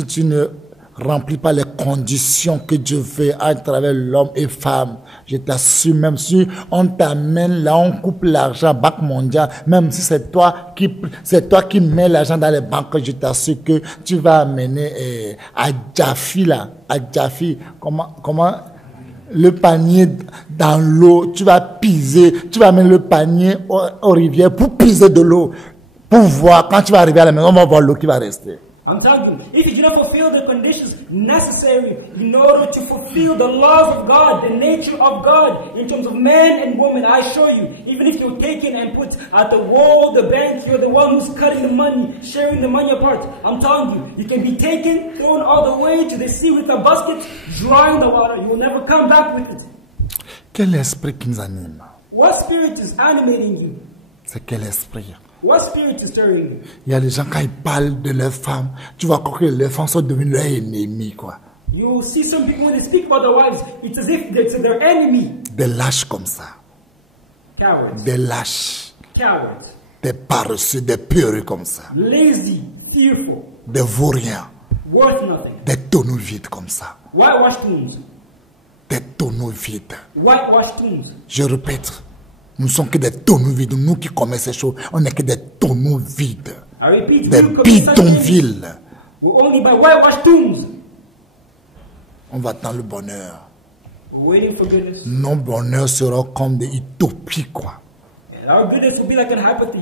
tu ne remplis pas les conditions que Dieu veut à travers l'homme et femme, je t'assure, même si on t'amène là, on coupe l'argent, Banque mondiale, même si c'est toi qui mets l'argent dans les banques, je t'assure que tu vas amener à Jaffi là, à Jaffi, comment le panier dans l'eau, tu vas piser, tu vas amener le panier aux rivières pour piser de l'eau, pour voir, quand tu vas arriver à la maison, on va voir l'eau qui va rester. I'm telling you, if you do not fulfill the conditions necessary in order to fulfill the laws of God, the nature of God, in terms of man and woman, I assure you, even if you're taken and put at the wall, the bank, you're the one who's cutting the money, sharing the money apart. I'm telling you, you can be taken, thrown all the way to the sea with a basket, dry in the water. You will never come back with it. Quel esprit qui nous anime? What spirit is animating you? C'est quel esprit? What spirit is stirring you? Il y a des gens, quand ils parlent de leurs femmes, tu vas croire que les femmes sont devenues leurs ennemis, quoi. You will see some people when they speak about their wives, it's as if it's their enemy. Des lâches comme ça. Cowards. Des lâches. Cowards. Des paresseux, des peureux comme ça. Lazy, fearful, Des vauriens. worth nothing. Des tonneaux vides comme ça. Whitewashed tombs. Des tonneaux vides. Whitewashed tombs. Je répète, nous ne sommes que des tonneaux vides. Nous qui commettons ces choses, on n'est que des tonneaux vides. I repeat, Des we commit such things. bidonvilles. We're only by whitewashed tombs. On va dans le bonheur. We're waiting for goodness. Nos bonheurs seront comme des utopies, quoi. And our goodness will be like an apathy.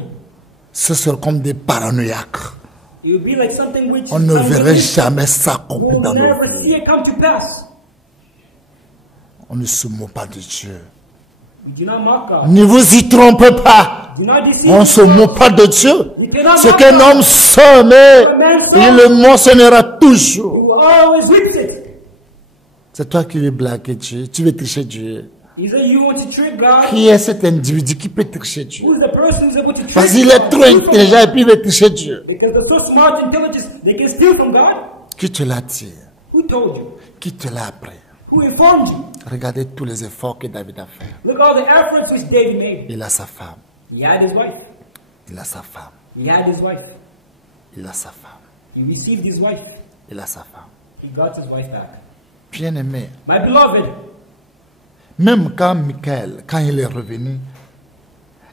Ce sera comme des paranoïaques. It will be like something which On ne verrait jamais ça accompli we'll dans nos never vies. see it come to pass. On ne se moque pas de Dieu. We do not mock God. Ne vous y trompez pas. Do not deceive. On ne se moque pas de Dieu. We cannot Ce mock qu'un God. homme sème, il le mentionnera toujours. We will always reap it. C'est toi qui veux blaguer Dieu. Tu veux tricher Dieu. Is that you want to trick God? Qui est cet individu qui peut tricher Dieu? Who's the person who's able to trick Parce qu'il est trop God? intelligent et puis il veut tricher Dieu. Because they're so smart and intelligent, they can steal from God. Qui te l'a dit? Who told you? Qui te l'a appris? Who informed you? Regardez tous les efforts que David a fait. Look at all the efforts which David made. Il a sa femme. He had his wife. Il a sa femme. He had his wife. Il a sa femme. He received his wife. Il a sa femme. He got his wife back. Bien-aimé, My beloved, même quand Michael, quand il est revenu,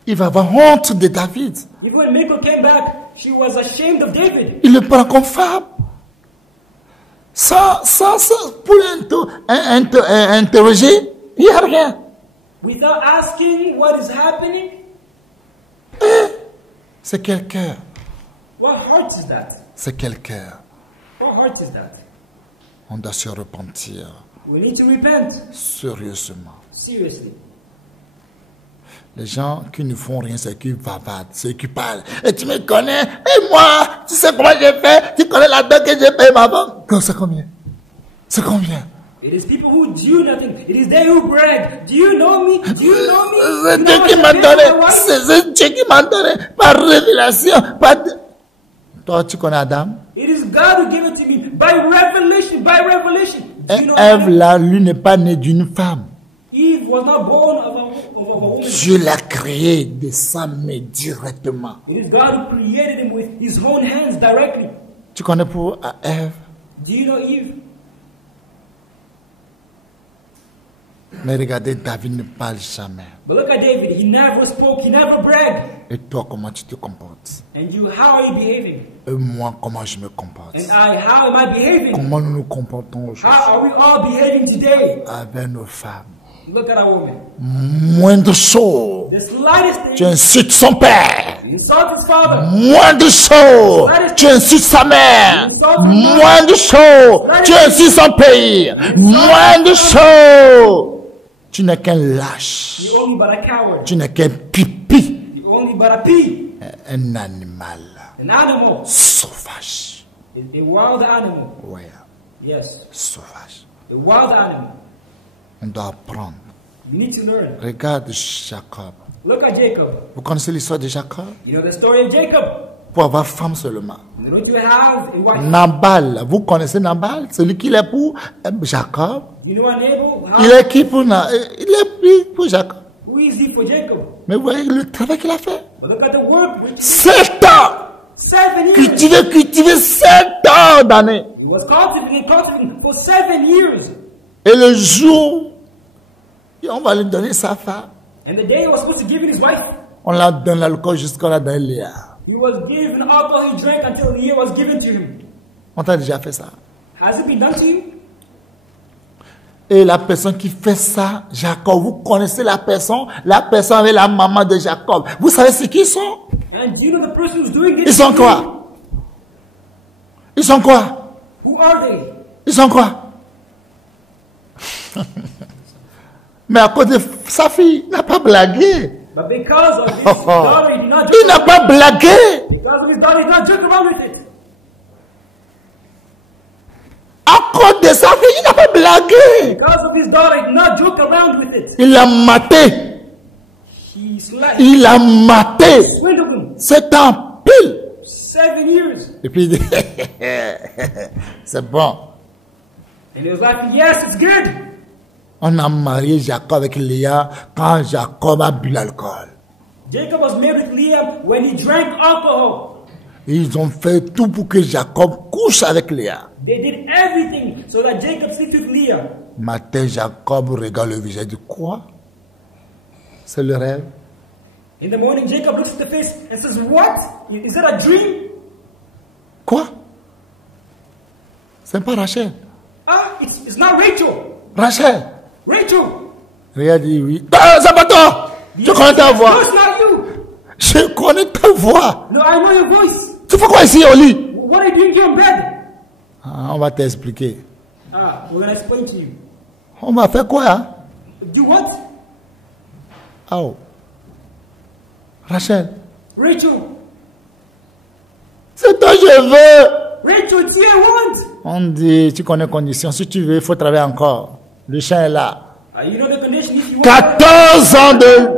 il va avoir honte de David. even when Michal came back, she was ashamed of David. Il le prend comme femme. Pour interroger, il n'y a rien. Without asking what is happening, C'est quel cœur? what heart is that? C'est quel cœur? What heart is that? On doit se repentir We need to repent. sérieusement. Seriously. Les gens qui ne font rien, c'est qui bavardent, c'est qui parlent. Et tu me connais, et moi, tu sais comment j'ai fait, tu connais la dette que j'ai payée ma banque. C'est combien? C'est combien? It is people who do nothing. It is they who brag. Do you know me? Do you know me? C'est You Dieu know qui what m'a I did to donné, my wife? c'est Dieu qui m'a donné, par révélation, Toi, tu connais Adam? It is God who gave it to me by revelation. By revelation. Do you know Ève, Adam? là, lui n'est pas né d'une femme. Eve was not born of a woman. Dieu l'a créé de sa main directement. It is God who created him with his own hands directly. Tu connais pour Ève? Do you know Eve? Mais regardez, David ne parle jamais. But look at David. He never spoke. He never bragged. Et toi, comment tu te comportes? And you, how are you behaving? Et moi, comment je me comporte? And I, how am I behaving? Comment nous nous comportons aujourd'hui How are we all behaving today? avec nos femmes? Look at our woman. Moindre chose, The slightest tu thing, insultes son père. he insults his father. Moindre chose, tu insultes sa mère. Moindre chose, tu insultes son pays. Moindre chose, tu n'es qu'un lâche. You're only but a coward. Tu n'es qu'un pipi. You're only but a pea. Un animal An animal. sauvage. A wild animal. Ouais, Yes. sauvage. A wild animal. On doit apprendre. You need to learn. Regarde Jacob. Look at Jacob. Vous connaissez l'histoire de Jacob? You know the story of Jacob. Pour avoir femme seulement. You know to have a wife. Nabal, vous connaissez Nabal? Celui qui est pour Jacob. You know a neighbor? Il est qui pour Il est pris pour Jacob. Who is he for Jacob? Mais vous voyez le travail qu'il a fait. But look at the work which 7 ans 7 years. Cultivé 7 ans d'années. He was cultivating for 7 years. Et le jour, on va lui donner sa femme. And the day he was supposed to give it his wife, On l'a donné l'alcool jusqu'à la donné Léa. he was given alcohol. He drank until the year was given to him. On t'a déjà fait ça. Has it been done to you? Et la personne qui fait ça, Jacob, vous connaissez la personne avec la maman de Jacob. Vous savez ce qu'ils sont? And do you know the person who's doing this? Ils sont quoi? Ils sont quoi? Who are they? Ils sont quoi? Mais à cause de sa fille, il n'a pas blagué. But because of his daughter, he did not Il joke. n'a pas blagué. Because of his daughter, he did not joke around with it. À cause de sa fille, il n'a pas blagué. Because of his daughter, he did not joke around with it. Il l'a maté. He slapped, Il l'a maté. swindled him. 7 ans pile. 7 years. Et puis il dit, c'est bon. And he was like, yes, it's good. On a marié Jacob avec Léa quand Jacob a bu l'alcool. Jacob was married with Leah when he drank alcohol. Ils ont fait tout pour que Jacob couche avec Léa. They did everything so that Jacob slept with Leah. Matin, Jacob regarde le visage et dit, quoi? C'est le rêve. In the morning, Jacob looks at the face and says, what? Is that a dream? Quoi? C'est pas Rachel. Ah, it's not Rachel. Rachel. Rachel. Léa dit oui. Ah, c'est pas toi! Je connais ta voix. No, it's not you. Je connais ta voix. No, I know your voice. Tu fais quoi ici au lit? What are you doing here in bed? Ah, on va t'expliquer. Ah, we're going to explain to you. On va faire quoi? Hein? Do what? Oh. Rachel. Rachel. C'est toi je veux. Rachel, it's here, what? On dit, tu connais les conditions. Si tu veux, il faut travailler encore. Le chien est là. You know the condition if you want. 14 ans de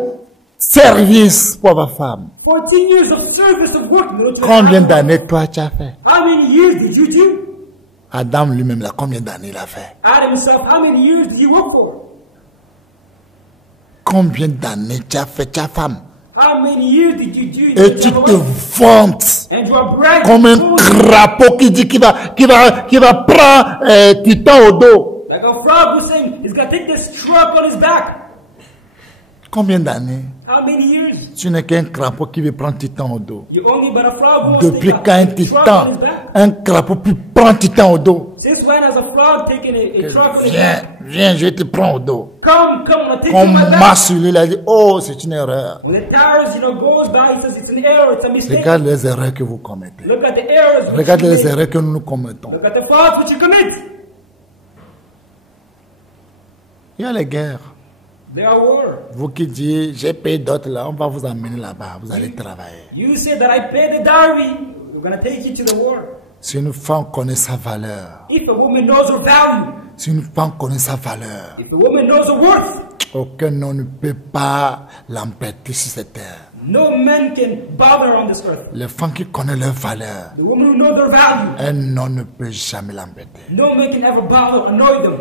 service pour ma femme. 14 years of service of work. Combien d'années toi tu as fait? How many years did you do? Adam lui-même, là, combien d'années il a fait? Adam himself, how many years did he work for? Combien d'années tu as fait ta femme? How many years did you do? Et tu te vantes And you are bragging. comme un crapaud qui dit qu'il va prendre Titan au dos. Like a frog who's saying he's going to take this truck on his back. Combien d'années? How many years? Tu n'es qu'un crapaud qui veut prendre Titan au dos. You're only but a frog who Depuis wants to quand un take a truck on his Titan, back. un crapaud peut prendre Titan au dos? Since when has a frog taken a truck on his Viens, back? viens, je te prends au dos. Come, I'll take On you on my back. marche sur lui, il a dit, oh, c'est une erreur. When the tires, goes by, he says it's an error, it's a mistake. Regarde les erreurs que vous commettez. Look at the errors. which Regarde you les make. erreurs que nous commettons. Look at the faults which you commit. Il y a les guerres. There are war. Vous qui dites, j'ai payé d'autres là, on va vous amener là-bas, vous allez travailler. You say that I paid the dowry. We're going to take you to the war. Si une femme connaît sa valeur, If a woman knows her value, si une femme connaît sa valeur, if a woman knows her worth, aucun homme ne peut pas l'empêcher sur cette terre. no man can bother her on this earth. Les femmes qui connaissent leur valeur, The woman who knows their value, un homme ne peut jamais l'embêter. no man can ever bother, annoy them.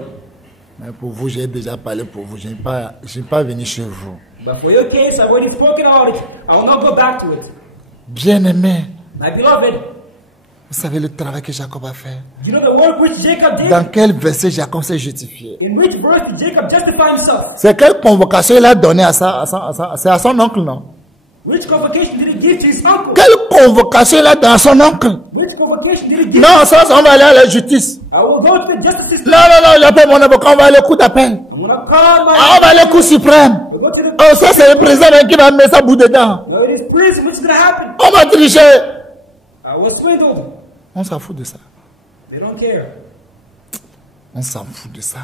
Mais pour vous, j'ai déjà parlé pour vous, je n'ai pas venu chez vous. But for your case, I've already spoken about it. I will not go back to it. Bien-aimé, My beloved, vous savez le travail que Jacob a fait? you know the work which Jacob did? Dans quel verset Jacob s'est justifié? In which verse did Jacob justify himself? C'est quelle convocation il a donnée à c'est à son oncle, non? Which convocation did he give to his uncle? Quelle convocation il a donné à son oncle? Which convocation did he give? Non, ça, on va aller à la justice. I will go to the justice system. Non, il n'y a pas mon avocat, on va aller au coup d'appel. I'm going to call my... Ah, on va aller au coup suprême. We'll go to the... Oh, ça, c'est le président même qui va mettre sa bout dedans. No, it is prison. What's going to happen? On va tricher. I was swindled. On s'en fout de ça. They don't care. On s'en fout de ça.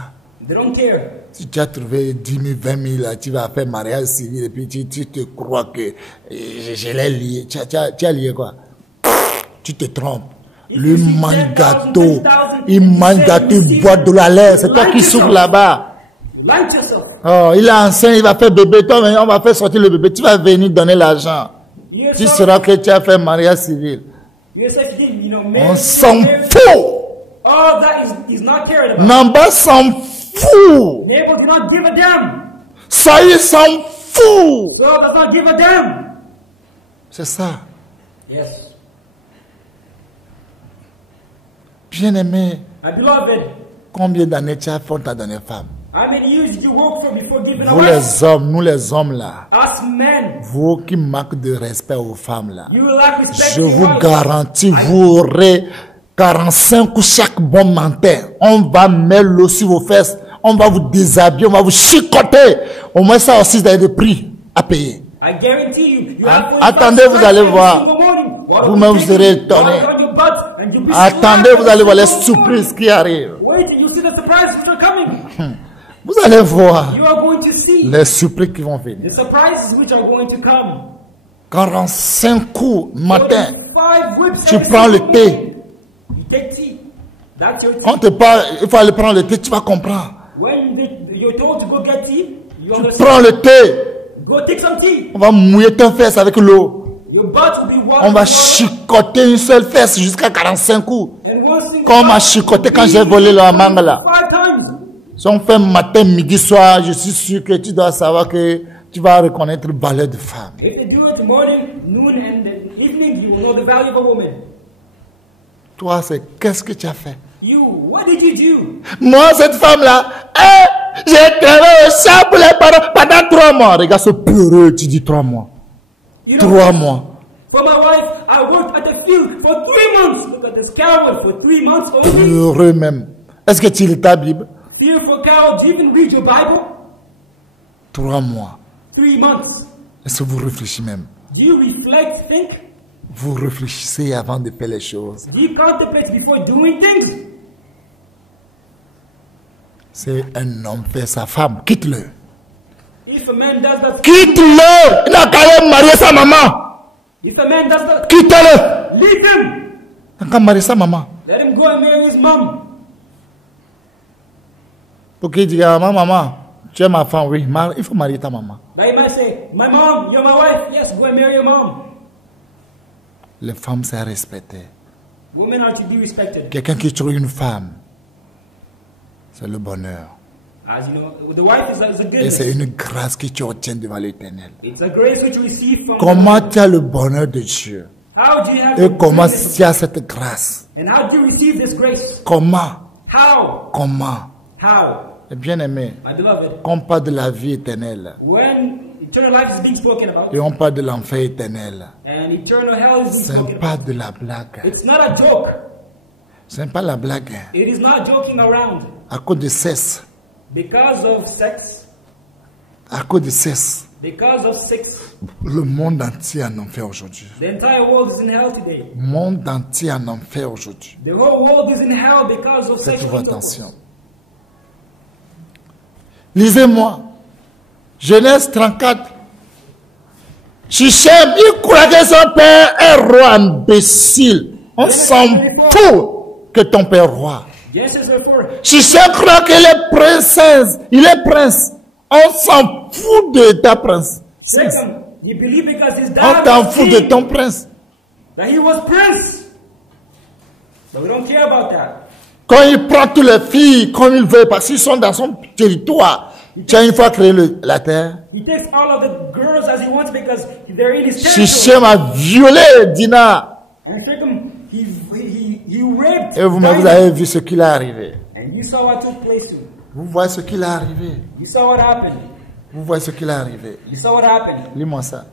They don't care. Si tu as trouvé 10 000, 20 000, là, tu vas faire mariage civil et puis tu te crois que je l'ai lié. Tu as lié quoi? Tu te trompes. Lui mange gâteau. Il mange gâteau, il boit de la lait. C'est toi qui souffres là-bas. Light yourself. Oh, il est enceint, il va faire bébé. Toi, on va faire sortir le bébé. Tu vas venir donner l'argent. Tu sauras que tu as fait mariage civil. On s'en fout. All that is not cared about. Namba s'en fout. Neighbor do not give a damn. Saïd s'en fout. So does not give a damn. C'est ça. Yes. Bien-aimé, My beloved, combien d'années tu as fait ta dernière femme? how many years did you work for before giving a Vous wife? les hommes, nous les hommes là, Us men, vous qui manquez de respect aux femmes là, you will lack respect je to your vous wife. garantis, vous aurez 45 coups chaque bon matin. On va mettre l'eau sur vos fesses, on va vous déshabiller, on va vous chicoter. Au moins ça aussi, vous avez des prix à payer. I guarantee you, you Ah, have attendez, vous allez voir. Vous-même, vous serez étonné. Attendez, vous allez voir les surprises qui arrivent. Wait till you see the surprises which are coming. Vous allez voir You are going to see les surprises qui vont the venir. surprises which are going to come. 45 coups matin. 45 whips Tu every prends le single thé. morning. You take tea. That's your tea. Quand te parle, il faut aller prendre le thé, tu vas comprendre. When you're told to go get tea, you Tu understand. prends le thé, Go take some tea. on va mouiller tes fesses avec l'eau. Your butt will be On watered. va chicoter une seule fesse jusqu'à 45 coups. And one single Comme on m'a butt chicoté will quand be j'ai volé la mangue là. 5 times. Si on fait matin, midi, soir, je suis sûr que tu dois savoir que tu vas reconnaître le valeur de femme. If you do it morning, noon, and evening, you will know the value of a woman. Toi, c'est qu'est-ce que tu as fait? You, what did you do? Moi, cette femme-là, j'ai travaillé au champ pour les parents pendant 3 mois. Regarde ce peureux, tu dis 3 mois. You know, 3 mois. for my wife, I worked at the field for 3 months. Look at this coward for 3 months only. Peureux même. Est-ce que tu lis ta Bible? Fearful coward, do you even read your Bible? 3 mois. 3 months. Est-ce que vous réfléchissez même? Do you reflect, think? Vous réfléchissez avant de faire les choses. Do you contemplate before doing things? C'est un homme fait sa femme. Quitte-le. If a man does that, Quitte-le. Il n'a qu'à aller marier sa maman. if a man does that, Quitte-le. leave him. Il n'a qu'à marier sa maman. Let him go and marry his mom. Pour qu'il dise, ah, maman, tu es ma femme, oui. Il faut marier ta maman. But he might say, my mom, you're my wife. Yes, go and marry your mom. Les femmes, c'est à respecter. Women are to be respected. Quelqu'un qui trouve une femme, c'est le bonheur. As you know, the wife is a Et goodness. c'est une grâce qui te retient devant l'Éternel. It's a grace which you receive from Comment God. tu as le bonheur de Dieu? How do you have Et the comment goodness tu as cette grâce? of- and how do you receive this grace? Comment? How? Comment? How? Et bien aimé, My beloved, quand on parle de la vie éternelle, when eternal life is being spoken about et on parle de l'enfer éternel, and eternal hell is being ce spoken n'est about, pas de la blague. it's not a joke. Ce n'est pas la blague. It is not joking around. À cause de sexe, Because of sex, à cause de sexe, because of sex, le monde entier est en enfer aujourd'hui. the entire world is in hell today. Le monde entier est en enfer aujourd'hui. The whole world is in hell because of Faites sexual attention. intercourse. Lisez-moi. Genèse 34. Shichem, il croit que son père est roi imbécile. On s'en fout que ton père est roi. Genesis 4. Shichem croit qu'il est princesse. Il est prince. On s'en fout de ta prince. Second, you believe because his On dad t'en was fout de king, ton prince. that he was prince. But we don't care about that. Quand il prend toutes les filles comme il veut, parce qu'ils sont dans son territoire. Tu as une fois créé la terre. He takes all of the girls as he wants because they're in his territory. Shichem a violé Dina. And second, he raped Et vous-même, vous Dinah. avez vu ce qui est arrivé. And you saw what took place too. Vous voyez ce qui est arrivé. You saw what happened. Vous voyez ce qui est arrivé. You saw what happened. Lis-moi ça.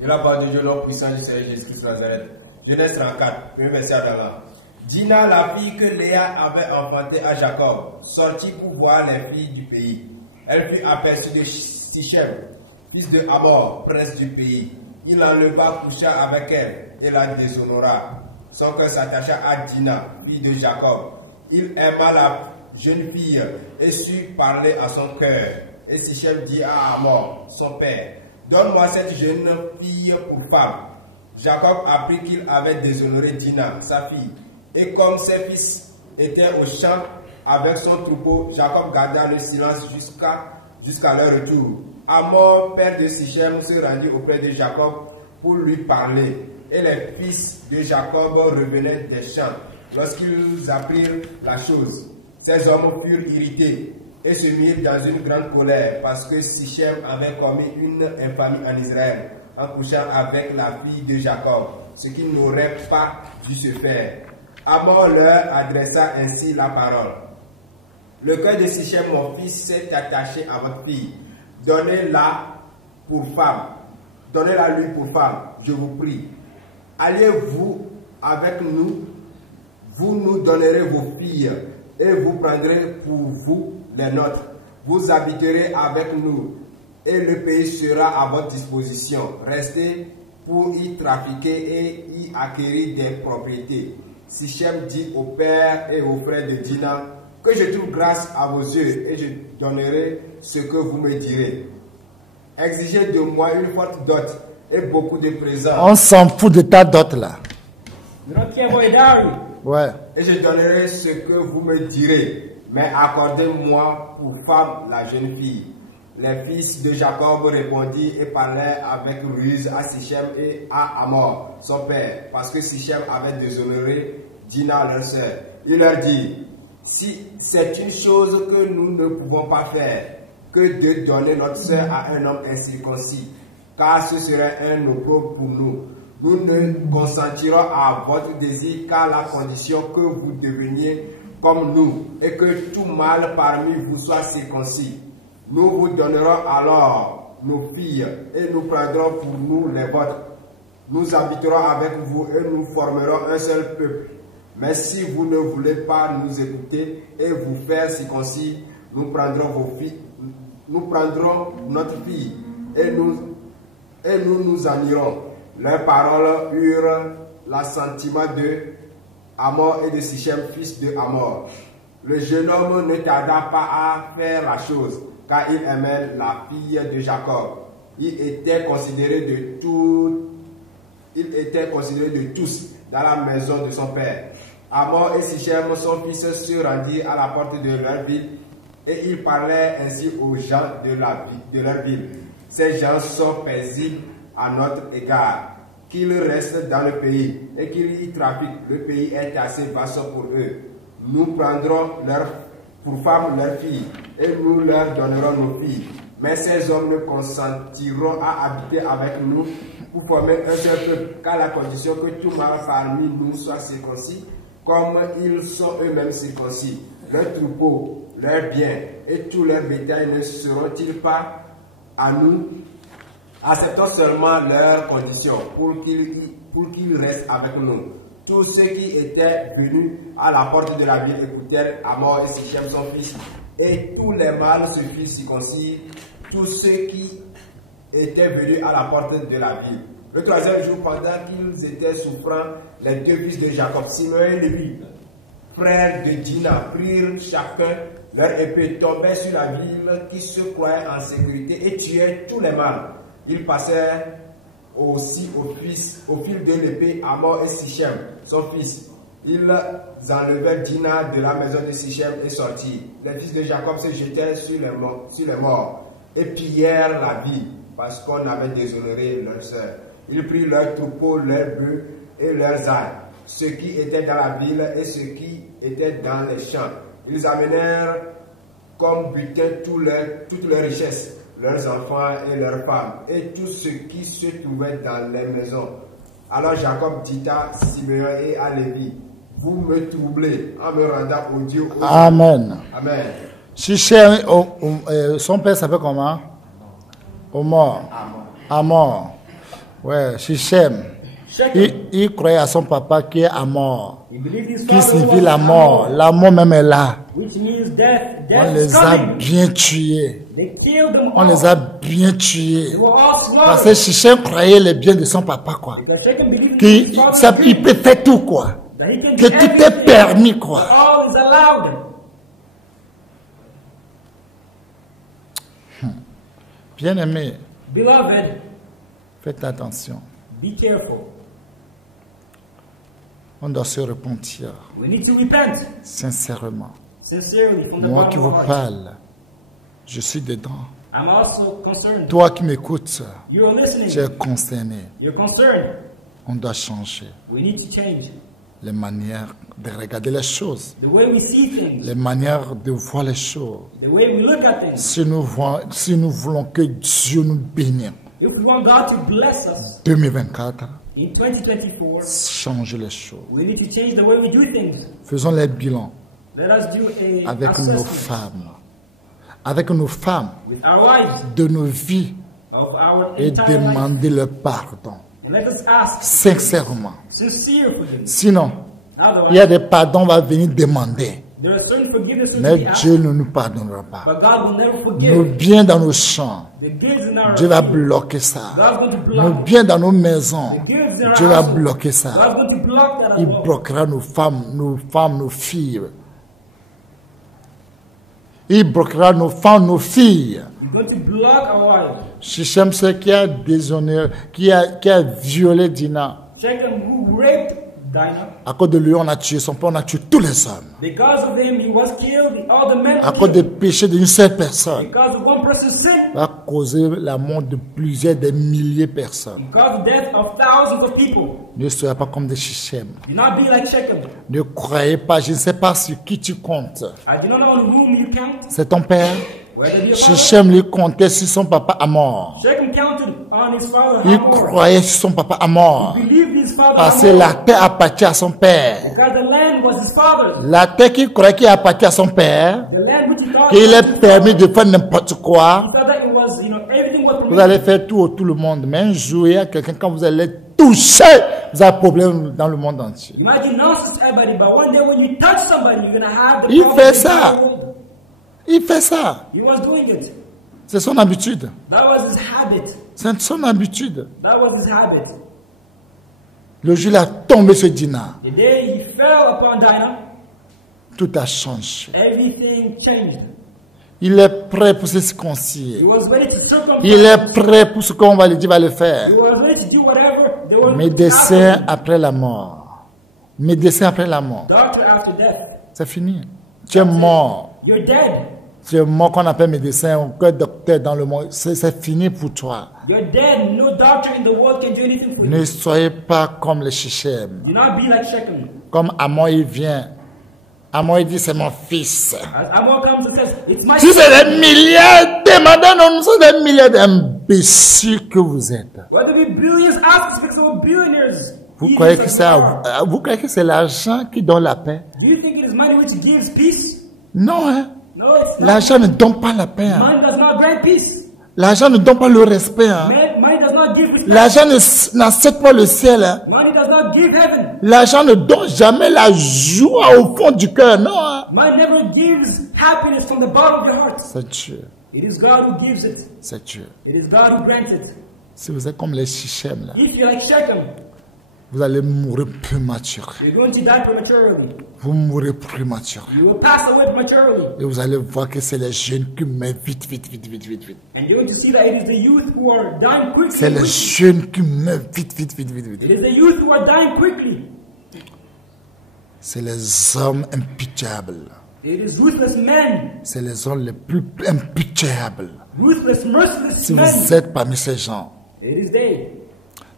De la part de Dieu, l'homme puissant du Seigneur Jésus-Christ de Nazareth. Genèse 34, premier verset à là. Dina, la fille que Léa avait enfantée à Jacob, sortit pour voir les filles du pays. Elle fut aperçue de Sichem, fils de Hamor, prince du pays. Il l'enleva, coucha avec elle et la déshonora. Son cœur s'attacha à Dina, fille de Jacob. Il aima la jeune fille et sut parler à son cœur. Et Sichem dit à Hamor, son père, donne-moi cette jeune fille pour femme. Jacob apprit qu'il avait déshonoré Dina, sa fille. Et comme ses fils étaient au champ avec son troupeau, Jacob garda le silence jusqu'à leur retour. Hamor, père de Sichem, se rendit auprès de Jacob pour lui parler. Et les fils de Jacob revenaient des champs. Lorsqu'ils apprirent la chose, ces hommes furent irrités et se mirent dans une grande colère parce que Sichem avait commis une infamie en Israël en couchant avec la fille de Jacob, ce qu'il n'aurait pas dû se faire. Amor leur adressa ainsi la parole. Le cœur de Sichem, mon fils, s'est attaché à votre fille. Donnez-la pour femme. Donnez-la lui pour femme, je vous prie. Allez-vous avec nous, vous nous donnerez vos filles et vous prendrez pour vous les nôtres. Vous habiterez avec nous et le pays sera à votre disposition. Restez pour y trafiquer et y acquérir des propriétés. Sichem dit au père et aux frères de Dina, que je trouve grâce à vos yeux et je donnerai ce que vous me direz. Exigez de moi une forte dot et beaucoup de présents. On s'en fout de ta dot là. We don't care about your dowry. Ouais. Et je donnerai ce que vous me direz. Mais accordez-moi pour femme la jeune fille. Les fils de Jacob répondirent et parlèrent avec ruse à Sichem et à Hamor, son père, parce que Sichem avait déshonoré Dina, leur sœur. Il leur dit, si c'est une chose que nous ne pouvons pas faire, que de donner notre sœur à un homme incirconcis, car ce serait un opprobre pour nous. Nous ne consentirons à votre désir qu'à la condition que vous deveniez comme nous et que tout mâle parmi vous soit circoncis. Nous vous donnerons alors nos filles et nous prendrons pour nous les vôtres. Nous habiterons avec vous et nous formerons un seul peuple. Mais si vous ne voulez pas nous écouter et vous faire circoncis, nous prendrons vos filles, nous prendrons notre fille et nous en irons. Leurs paroles eurent l'assentiment de Hamor et de Sichem, fils de Hamor. Le jeune homme ne tarda pas à faire la chose, car il aimait la fille de Jacob. Il était considéré de tous dans la maison de son père. Hamor et Sichem, son fils, se rendirent à la porte de leur ville et ils parlaient ainsi aux gens de leur ville. Ces gens sont paisibles à notre égard, qu'ils restent dans le pays et qu'ils y trafiquent. Le pays est assez vaste pour eux. Nous prendrons pour femmes leurs filles et nous leur donnerons nos filles. Mais ces hommes ne consentiront à habiter avec nous pour former un seul peuple, qu'à la condition que tout mâle parmi nous soit circoncis, comme ils sont eux-mêmes circoncis. Leurs troupeaux, leurs biens et tout leur bétail ne seront-ils pas à nous? Acceptons seulement leurs conditions pour qu'ils restent avec nous. Tous ceux qui étaient venus à la porte de la ville écoutèrent Hamor et Sichem son fils, et tous les mâles se firent circoncis, tous ceux qui étaient venus à la porte de la ville. Le troisième jour, pendant qu'ils étaient souffrants, les deux fils de Jacob, Simeon et Lévi, frères de Dina, prirent chacun leur épée, tombèrent sur la ville qui se croyait en sécurité et tuèrent tous les mâles. Ils passèrent aussi au fil de l'épée Hamor et Sichem, son fils. Ils enlevèrent Dina de la maison de Sichem et sortirent. Les fils de Jacob se jetèrent sur les morts et pillèrent la ville parce qu'on avait déshonoré leur sœur. Ils prirent leurs troupeaux, leurs bœufs et leurs ânes, ceux qui étaient dans la ville et ceux qui étaient dans les champs. Ils amenèrent comme butin toutes leurs richesses, leurs enfants et leurs femmes, et tout ce qui se trouvait dans les maisons. Alors Jacob dit à Simeon et à Lévi, vous me troublez en me rendant odieux. Amen. Amen. Sichem, son père s'appelle comment? Hamor. Hamor. Ouais, Sichem. Il croyait à son papa qui est Hamor, qui signifie la mort. La mort même est là. On les a bien tués. On les a bien tués. Parce que Sichem croyait les biens de son papa, quoi. Il peut faire tout, quoi. Que tout est permis, quoi. Bien aimé, faites attention. Be careful. On doit se repentir. We need to repent. Sincèrement. Sincerely, from the Moi qui bottom vous of our heart. parle, je suis dedans. I'm also concerned. Toi qui m'écoutes, You are listening. tu es concerné. You're concerned. On doit changer We need to change les manières de regarder les choses, the way we see things, les manières de voir les choses. the way we look at things. Si nous voulons que Dieu nous bénisse, If we want God to bless us 2024, In 2024, changer les choses. we need to change the way we do things. Faisons les bilans Let us do a avec nos assessment femmes. Avec nos femmes with our wives de nos vies of our et entire life. demander le pardon. And let us ask Sincèrement. sincere forgiveness. Sinon, il y a Otherwise, des pardons qu'on va venir demander. there are certain forgivenesses Mais we ask, Dieu ne nous pardonnera pas. but God will never Nos forgive. biens dans nos champs, The goods in our Dieu va field, bloquer ça. God's going to Nos block. biens dans nos maisons, The goods in our Dieu va household, bloquer ça. God's going to block that as Il well. bloquera nos femmes, nos filles. Il bloquera nos femmes, nos filles. He's going to block our wives. Shichem, c'est qui a déshonoré, qui a violé Dina. Shechem, who raped Dinah, À cause de lui, on a tué son père, on a tué tous les hommes. because of him, he was killed. All the men À were cause des killed. péchés d'une seule personne, Because of one person's sin, va causer la mort de plusieurs, des milliers de personnes. because of the death of thousands of people. Ne soyez pas comme des Shichem. Do not be like Shechem. Ne croyez pas, je ne sais pas sur qui tu comptes. I do not know on whom you count. C'est ton père. Whether he Shichem lui comptait sur son papa à mort. Shechem counted on his father Il Hamor. croyait sur son papa à mort. Believed his father Parce que Hamor. la terre appartient à son père. Because the land was his father's. La terre qu'il croyait qu'il appartient à son père, The land which he thought qu'il was est his permis father's. de faire n'importe quoi. He thought that it was, everything was Vous permitted. allez faire tout autour le monde. Mais un jour, il y a quelqu'un, quand vous allez toucher, vous avez un problème dans le monde entier. Imagine nonsense everybody, but one day when you touch somebody, you're gonna have the Il problem fait in the ça. entire world. Il fait ça. He was doing it. C'est son habitude. That was his habit. C'est son habitude. That was his habit. Le jour où il a tombé sur Dina, The day he fell upon Dinah, tout a changé. everything changed. Il est prêt pour se He circoncire. was ready to circumcise. Il est prêt pour ce qu'on va lui dire, va le faire. He was ready to do whatever they were Médecin asking. après la mort. Médecin après la mort. Doctor after death. C'est fini. Tu es mort. You're dead. Tu es mort qu'on appelle médecin ou que docteur dans le monde. C'est fini pour toi. You're dead. No doctor in the world can do anything for Ne you. soyez pas comme les Shichem. Do not be like Shechem. Comme Amon, il vient. Amon, il dit, c'est mon fils. As Amor comes and says, it's my Si son. c'est des milliards, demandez, non, nous sommes des milliards d'imbéciles que vous êtes. Whether we billions, ask us because we're billionaires. Vous Even croyez if que we c'est are. vous croyez que c'est l'argent qui donne la paix? Do you think it is money which gives peace? Non, hein. No, it's not. L'argent ne donne pas la paix. Hein. Money does not grant peace. L'argent ne donne pas le respect. Hein. Money does not give respect. L'argent n'accepte pas le ciel. Hein. Money does not give heaven. L'argent ne donne jamais la joie au fond du cœur. Non. Hein. Money never gives happiness from the bottom of your heart. C'est Dieu. It is God who gives it. C'est Dieu. It is God who grants it. Si vous êtes comme les Shichem, là, If you're like Shechem, vous allez mourir prématuré. you're going to die prematurely. Vous mourrez prématuré. You will pass away prematurely. Et vous allez voir que c'est les jeunes qui meurent vite, vite, vite, vite, vite, vite. And you're going to see that it is the youth who are dying C'est quickly. les jeunes qui meurent vite, vite, vite, vite, It vite. is the youth who are dying quickly. C'est les hommes impitoyables. It is ruthless men. C'est les hommes les plus impitoyables. Ruthless, merciless Si men. vous êtes parmi ces gens, It is they.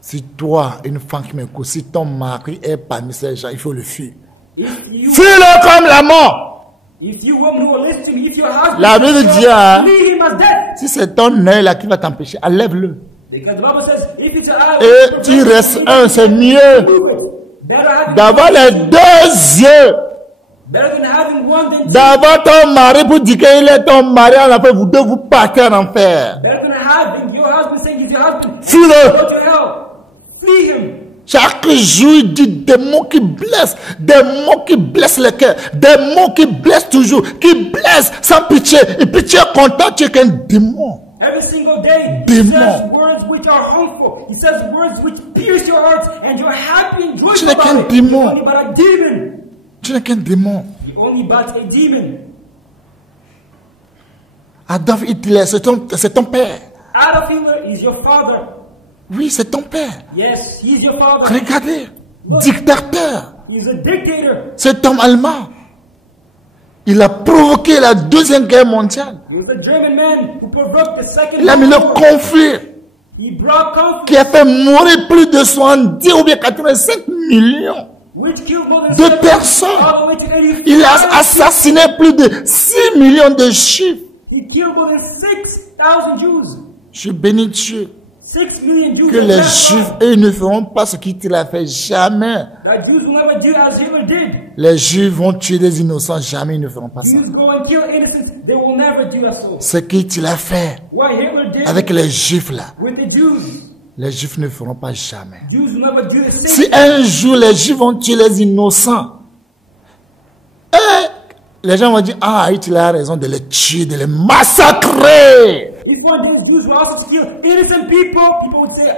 si toi, une femme qui m'écoute, si ton mari est parmi ces gens, il faut le fuir. If you, Fuis-le comme la mort. if you woman who are listening to me, if your husband, La Bible dit, hein, leave him as dead. si c'est ton œil là qui va t'empêcher, enlève-le. Because the Bible says, if it's your eye, Et tu restes un, c'est mieux do it. Better having d'avoir les deux yeux. better than having one than two. D'avoir ton mari pour dire qu'il est ton mari, en enfer, vous deux vous partez en enfer. Better than having your husband saying he's your husband. Fuis-le. Go to hell. Flee him. Chaque jour, il dit des mots qui blessent le cœur, des mots qui blessent toujours, qui blessent sans pitié. Et puis tu es content, tu es qu'un démon. Every single day, he Démon. says words which are harmful. He says words which pierce your hearts, and you're happy and Tu joyful n'es qu'un about it. démon. You're only but a demon. Tu n'es qu'un démon. You're only but a demon. Adolf Hitler, c'est ton père. Adolf Hitler is your father. Oui, c'est ton père. Yes, he's your father. Regardez, dictateur. He's a dictator. Cet homme allemand, il a provoqué la deuxième guerre mondiale. He was a German man who provoked the second Il a mis le World War. conflit He brought conflict, qui a fait mourir plus de 70 ou bien 85 millions which killed more than de 7 personnes. all the way to 85. Il a assassiné plus de 6 millions de juifs. He killed more than 6,000 Jews. Je bénis Dieu. 6 million Jews que will les never Juifs, follow. eux, ne feront pas ce qu'Hitler a fait, jamais. That Jews will never do as Hitler did. Les Juifs vont tuer des innocents, jamais ils ne feront pas ça. Jews go and kill innocents. They will never do so. Ce qu'Hitler a fait What Hitler did avec les Juifs là, with the Jews, les Juifs ne feront pas jamais. Jews will never do the same. Si un jour les Juifs vont tuer les innocents, les gens vont dire, ah, Hitler a raison de les tuer, de les massacrer. If one day Jews will also kill innocent people, people would say,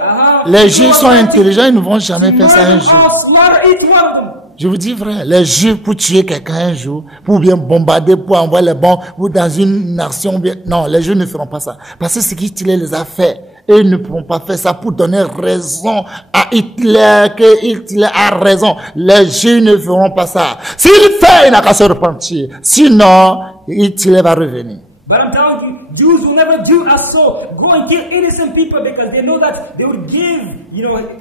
Les Juifs sont intelligents, ils ne vont jamais faire ça un jour. slaughter each one of them. Je vous dis vrai, les Juifs pour tuer quelqu'un un jour, pour bien bombarder, pour envoyer les bombes, ou dans une nation, non, les Juifs ne feront pas ça. Parce que c'est qu'Hitler les a fait. Et ils ne pourront pas faire ça pour donner raison à Hitler, que Hitler a raison. Les Juifs ne feront pas ça. S'il fait, il n'a qu'à se repentir. Sinon, Hitler va revenir. But I'm telling you, Jews will never do as so. Go and kill innocent people because they know that they would give,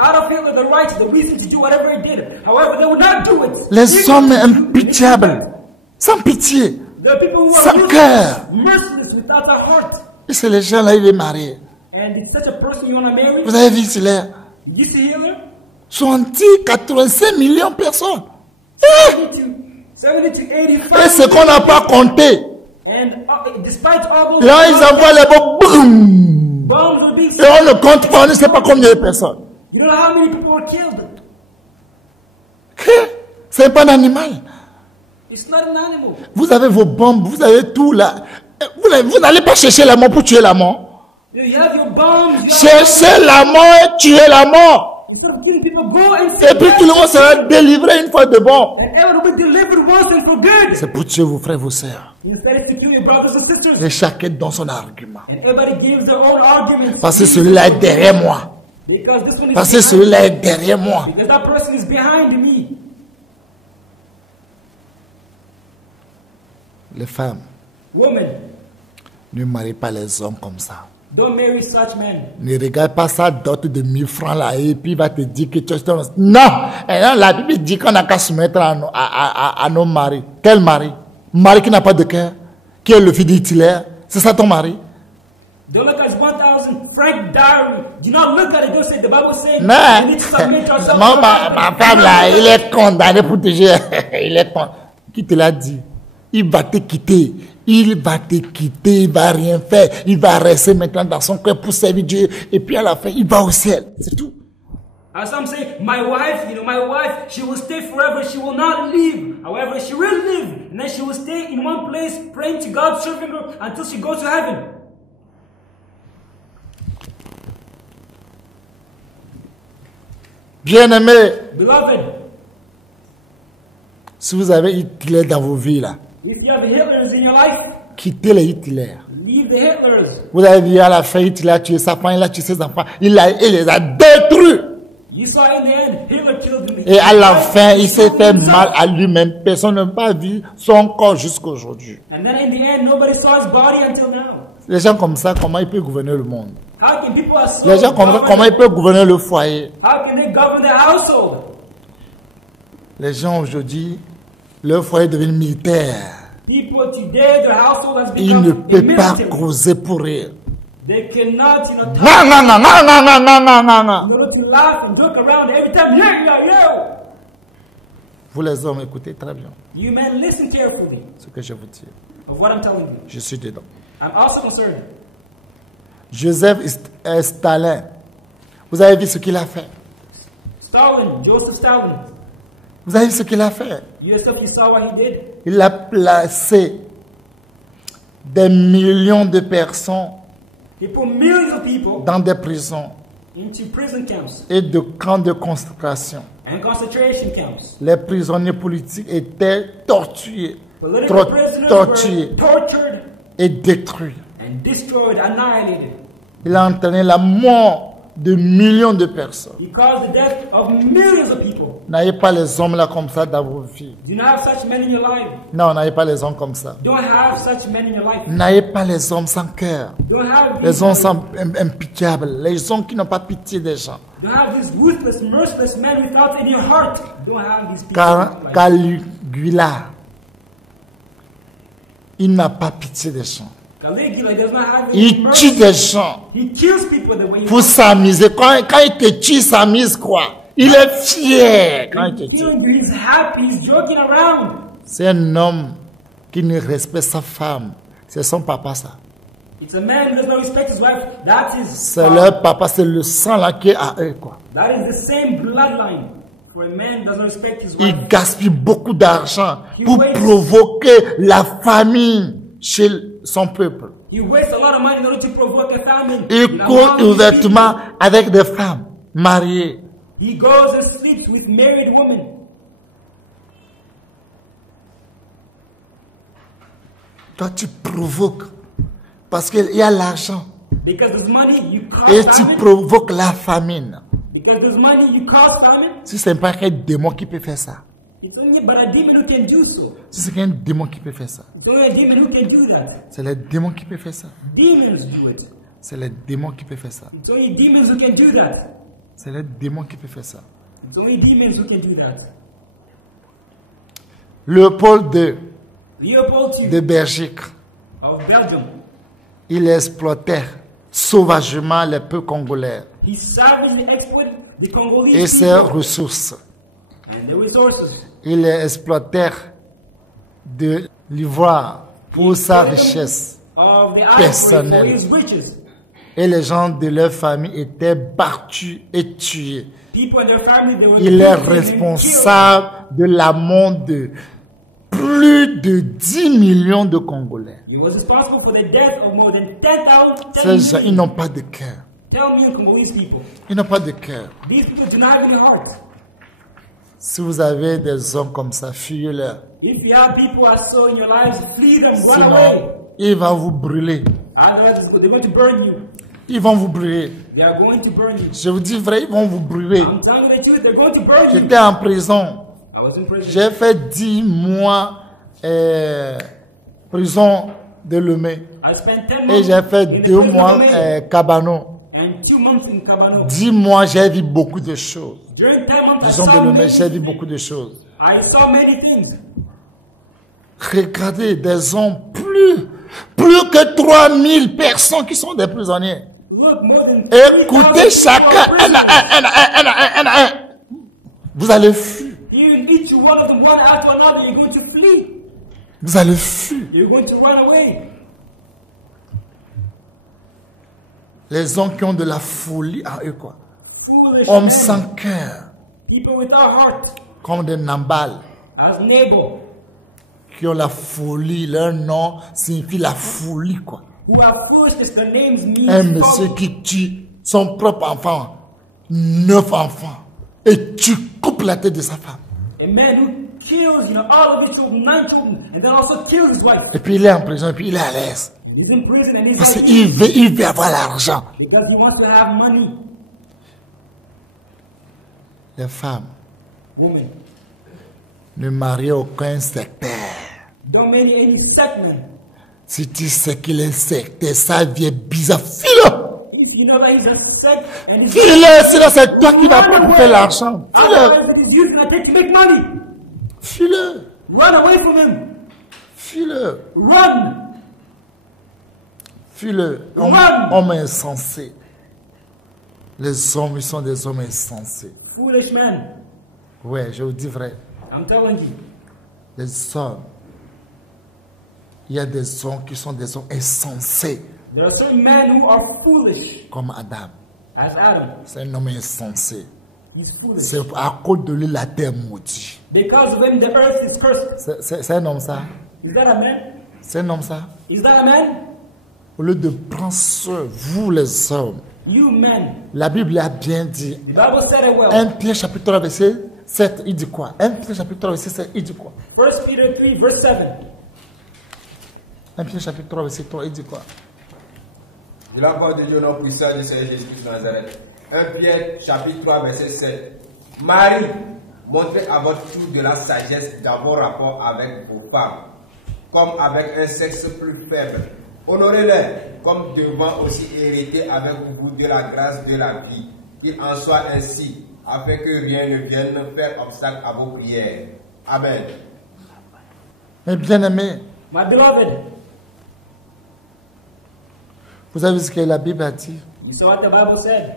Adolf Hitler the right, the reason to do whatever he did. However, they would not do it. Les hommes impitiables, sans pitié, The people who sans are cœur. merciless without a heart. Et c'est les gens là, ils veulent marier. And it's such a person you want to marry. Vous avez vu Hitler? You see Hitler? 85 millions de personnes. 70 to 85. Et ce qu'on n'a pas compté. And despite all those Là, ils envoient les bombes, boum. bombs were being Et on ne compte pas, on ne sait pas combien de personnes. you know how many people were killed? C'est pas un animal. It's not an animal. Vous avez vos bombes, vous avez tout là. Vous n'allez pas chercher la mort pour tuer la mort. You have your bombs. You have Cherchez la mort et tuer la mort. instead of killing people, go and Et puis tout le monde and sera délivré une fois de bon. everyone will be delivered once and for good. C'est pour tuer vos frères, vos sœurs. Instead, it's to kill your brothers and sisters. Et chacun donne son argument. And everybody gives their own arguments. Parce que celui-là est derrière moi. Because this one is Parce que behind, celui-là est derrière moi. because that person is behind me. Les femmes, Woman, ne mariez pas les hommes comme ça. don't marry such men. Ne regarde pas sa dot de 1000 francs là et puis il va te dire que tu es... Non! Et là, la Bible dit qu'on n'a qu'à se mettre à nos maris. Quel mari? Mari qui n'a pas de cœur? Qui est le fils d'Hitler? C'est ça ton mari? Don't look at 1,000 franc diary. Do not look at it. Don't say the Bible says Mais, we need to submit ourselves. ma femme là, il est condamné pour te juger. Il est condamné. Qui te l'a dit? Il va te quitter. Il va te quitter. Il va rien faire. Il va rester maintenant dans son cœur pour servir Dieu. Et puis à la fin, il va au ciel. C'est tout. As some say, my wife, she will stay forever. She will not leave. However, she will live. And then she will stay in one place, praying to God, serving her until she goes to heaven. Bien-aimé, Beloved, si vous avez Hitler dans vos vies là, if you have Hitlers in your life, quittez les Hitler. leave the Hitlers. Vous avez vu à la fin, Hitler a tué sa femme, il a tué ses enfants, il les a détruits. You saw in the end, Hitler killed him. Et à la fin, il s'est fait mal à lui-même. Personne n'a pas vu son corps jusqu'à aujourd'hui. And then in the end, nobody saw his body until now. Les gens comme ça, comment ils peuvent gouverner le monde? How can people are so Les gens comme ça, comment ils peuvent gouverner le foyer? How can they govern their household? Les gens aujourd'hui, leur foyer devient militaire. People today, their household has Ils ne become a peuvent pas military. causer pour rire. They cannot, talk, to laugh and joke around every time. Yeah. Vous les hommes, écoutez très bien You men, listen carefully ce que je vous dis. of what I'm telling you. Je suis dedans. I'm also concerned. Joseph Stalin, vous avez vu ce qu'il a fait? Joseph Stalin. Vous avez vu ce qu'il a fait? You saw what he did. Il a placé des millions de personnes He put millions of people dans des prisons into prison camps et de camps de concentration. and concentration camps. Les prisonniers politiques étaient torturés, Political prisoners torturés were tortured et détruits. and destroyed, annihilated. Il a entraîné la mort de millions de personnes. He caused the death of millions of people. N'ayez pas les hommes là comme ça dans vos vies. Do not have such men in your life. Non, n'ayez pas les hommes comme ça. Don't have such men in your life. N'ayez pas les hommes sans cœur. Don't have Les these, hommes sans impitiables. Les hommes qui n'ont pas pitié des gens. don't have these ruthless, merciless men without in your heart. Don't have these people. Like, Caligula, il n'a pas pitié des gens. Caligula does not have any Il tue mercy. des gens He kills people the way he pour s'amuser. Quand il te tue, il s'amuse quoi? Il est fier quand il te tue. killing you. He's happy. He's joking around. C'est un homme qui ne respecte sa femme. C'est son papa ça. It's a man who does not respect his wife. That's his C'est father. leur papa, c'est le sang là qui est à eux quoi. That is the same bloodline. For a man who does not respect his wife. Il gaspille beaucoup d'argent pour provoquer la famine chez son peuple. He wastes a lot of money in order to provoke a famine. Il in court among his ouvertement avec des femmes mariées. people. He goes and sleeps with married women. Toi, tu provoques parce qu'il y a l'argent Because there's money, you et cause tu famine. provoques la famine. Because there's money, you cause famine. Si c'est pas un démon qui peut faire ça, It's only but a demon who can do so. si c'est un démon qui peut faire ça, It's only a demon who can do that. c'est le démon qui peut faire ça. Demons do it. C'est le démon qui peut faire ça. It's only demons who can do that. C'est le démon qui peut faire ça. It's only demons who can do that. Léopold II Leopold II de Belgique, of Belgium. il exploitait sauvagement les peuples congolais He savagely exploited the Congolese et ses people ressources. and their resources. Il exploitait de l'ivoire pour sa richesse. Of the ivory personnel. for his riches. Et les gens de leur famille étaient battus et tués. People and their family, they were Il est killed and responsable de la mort de plus de 10 millions de Congolais. killed. He was responsible for the death of more than 10,000 Ces gens, ils n'ont pas de cœur. 10 million Congolese people. Ils n'ont pas de cœur. These people do not have any heart. Si vous avez des hommes comme ça, fuyez-leur. If you have people as so in your lives, flee them, run Sinon, away. ils vont vous brûler. Otherwise, they're going to burn you. Ils vont vous brûler. They are going to burn you. Je vous dis vrai, ils vont vous brûler. I'm telling you the truth, they're going to burn you. J'étais en prison. I was in prison. J'ai fait 10 mois prison de Lomé. I spent 10 Et months j'ai fait in the 2 prison mois of Lomé Cabano. and 2 months in Cabano. 10 mois, j'ai vu beaucoup de choses. During 10 months, I Prison de saw, Lomé, j'ai vu many, beaucoup de choses. I saw many things. Regardez des hommes, plus que 3000 personnes qui sont des prisonniers. Look, more than Écoutez 3,000 chacun, people are un. Vous allez fuir. Hearing each one of them one after another, you're going to flee. Vous allez fuir. You're going to run away. Les hommes qui ont de la folie à eux, quoi. Foolish Hommes men, sans cœur, people without heart, comme des Nambal, as Nabal, qui ont la folie. Leur nom signifie la folie, quoi. who have foolishness, their names Un mean monsieur qui tue son propre enfant, 9 enfants, et tu coupes la tête de sa femme. a man who kills, all of his children, 9 children, and then also kills his wife. Et puis il est en prison, et puis il est à l'aise. He's in prison and he's Parce like, qu'il veut avoir l'argent. because he wants to have money. Les femmes, Woman, ne marient aucun sectaire. don't marry any sect man. Si tu sais qu'il est sectaire, ça vient bizarre. File-le! If you know that he's a sect and he's File-le! Sinon c'est toi qui vas prendre pour faire l'argent. File-le! otherwise he's using that thing to make money. File-le! Run away from him. File-le! Run. File-le! Run! Homme insensé. Les hommes, ils sont des hommes insensés. Foolish man. Ouais, je vous dis vrai. I'm telling you. Les hommes. Il y a des hommes qui sont des hommes insensés, There are certain men who are foolish, comme Adam. as Adam. C'est un homme insensé. He's foolish. C'est à cause de lui la terre maudite. Because of him, the earth is cursed. C'est un homme ça? Is that a man? C'est un homme ça? Is that a man? Au lieu de prendre soin, vous les hommes, You men. la Bible a bien dit. The Bible said it well. 1 Pierre chapitre 3 verset 7, il dit quoi? 1 Pierre chapitre 3 verset 7, il dit quoi? 1 Peter 3, verse 7. 1 Pierre chapitre 3 verset 3, il dit quoi? De la part de Dieu, notre puissant du Seigneur Jésus-Christ de Nazareth. 1 Pierre chapitre 3 verset 7. Marie, montrez à votre tour de la sagesse dans vos rapports avec vos femmes, comme avec un sexe plus faible. Honorez-les comme devant aussi hériter avec vous de la grâce de la vie. Qu'il en soit ainsi, afin que rien ne vienne faire obstacle à vos prières. Amen. Mes bien-aimés, My beloved, Vous savez ce que la Bible a dit? You saw what the Bible said.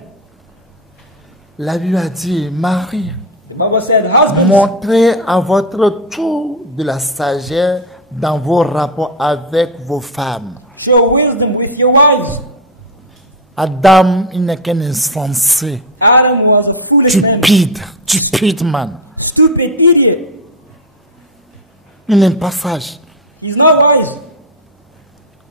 La Bible a dit, Marie, The Bible said, husbands, montrez à votre tour de la sagesse dans vos rapports avec vos femmes. show wisdom with your wives. Adam, il n'est qu'un insensé, Adam was a foolish man, stupide man. stupid idiot. Il n'aime pas sage. He's not wise.